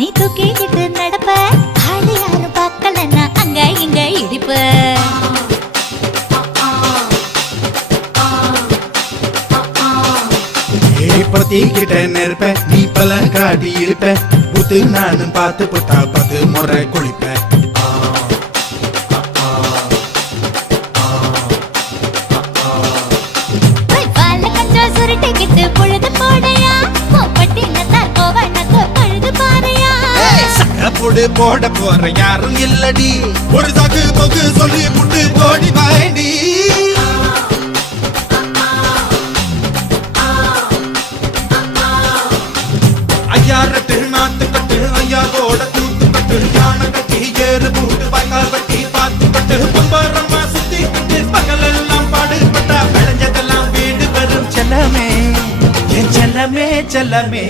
நீ தூக்கிக்கிட்டு நடப்ப ஆளு யாரும் பார்க்கலன்னா அங்க இங்க இடிப்ப பத்திக்கிட்ட நெருப்ப நீ பல காட்டி இருப்ப புத்து நானும் பார்த்து புட்டா 10 முறை குளிப்ப சுருட்டிக்கிட்டு பொழுது போடையா பட்டினத்தார் கோவனக்கு பழுது பாறையா சக்கப்புடு போட போற யாரும் இல்லடி ஒரு சாக்கு போக்கு சொல்லி புட்டு போடி பாயண்டி ஐயாரட்டு நாத்து கட்டு ஐயாவோட தூத்து கட்டு யானை கட்டி ஏறு பூட்டு வாய்க்கால் வட்டி பாத்து கட்டு பம்பரமா சுத்தி கட்டு பகலெல்லாம் பாடுபட்டா விளைஞ்சதெல்லாம் வீடு வரும் செல்லமே என் செல்லமே செல்லமே